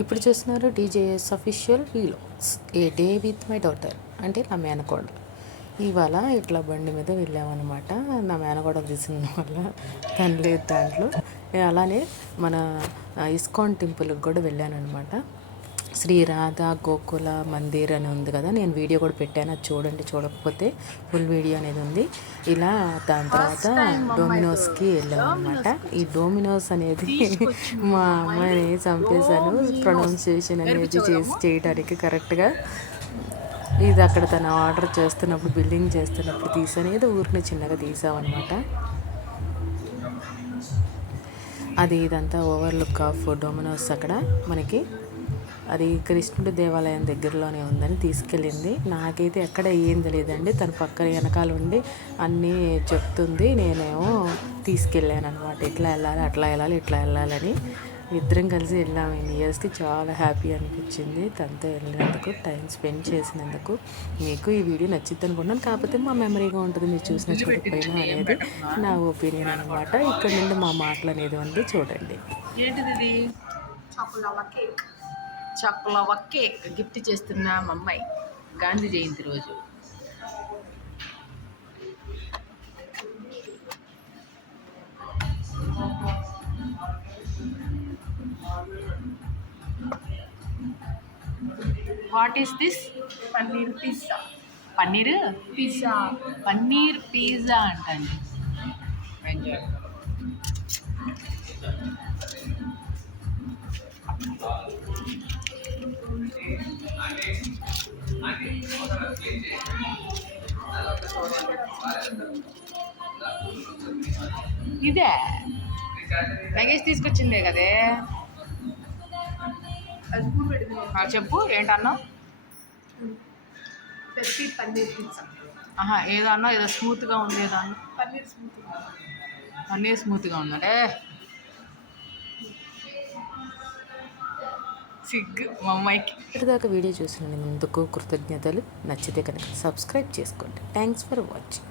ఇప్పుడు చూస్తున్నారు DJS official హీలోస్ a day with my daughter అంటే నా మేనకోడలు. ఇవాళ ఇట్లా బండి మీద వెళ్ళామన్నమాట. నా మేనగోడ తీసిన వల్ల తను లేదు దాంట్లో. అలానే మన ఇస్కాన్ టెంపుల్కి కూడా వెళ్ళానమాట శ్రీ రాధా గోకుల మందిర్ అని ఉంది కదా నేను వీడియో కూడా పెట్టాను అది చూడండి చూడకపోతే ఫుల్ వీడియో అనేది ఉంది. ఇలా దాని తర్వాత డోమినోస్కి వెళ్ళాం అనమాట ఈ డోమినోస్ అనేది మా అమ్మాయిని చంపేశాను. ప్రొనౌన్సియేషన్ అనేది చేసి చేయడానికి కరెక్ట్గా ఇది అక్కడ తను ఆర్డర్ చేస్తున్నప్పుడు బిల్లింగ్ చేస్తున్నప్పుడు తీసాను. ఏదో ఊరికి చిన్నగా తీసామన్నమాట. అది ఇదంతా ఓవర్లుక్ ఆఫ్ డొమినోస్ అక్కడ మనకి. అది కృష్ణుడి దేవాలయం దగ్గరలోనే ఉందని తీసుకెళ్ళింది. నాకైతే ఎక్కడ ఏం తెలియదండి. తన పక్కన వెనకాల ఉండి అన్నీ చెప్తుంది. నేనేమో తీసుకెళ్ళాను అనమాట ఇట్లా వెళ్ళాలి అట్లా వెళ్ళాలి ఇట్లా వెళ్ళాలని. ఇద్దరం కలిసి వెళ్ళాము ఇన్ని ఇయర్స్కి చాలా హ్యాపీ అనిపించింది. తనతో వెళ్ళినందుకు టైం స్పెండ్ చేసినందుకు. మీకు ఈ వీడియో నచ్చింది అనుకున్నాను కాకపోతే మా మెమరీగా ఉంటుంది. మీరు చూసిన చూడకపోయినా అనేది నా ఒపీనియన్ అనమాట ఇక్కడ నుండి మా మాటలు అనేది ఉంది. చూడండి. ఏంటిది ఇది choco lava cake choco lava cake gift చేస్తున్న మా అమ్మాయి గాంధీ జయంతి రోజు. What is this paneer pizza. Paneer? Pizza. Paneer pizza అంటండి ఎంజాయ్ ఇదే? లగేజ్ తీసుకొచ్చిందే కదే? చెప్పు ఏంటన్నా పెప్పి పన్నీర్ పిజ్జా. ఆహా ఏదో అన్నా ఏదో స్మూత్గా ఉంది ఏదో అన్నా పన్నీర్ స్మూతీ అన్నీ స్మూత్గా ఉందంటే సిగ్గు మా అమ్మాయికి. ఇప్పటిదాకా వీడియో చూసినందుకు కృతజ్ఞతలు. నచ్చితే కనుక సబ్స్క్రైబ్ చేసుకోండి. Thanks for watching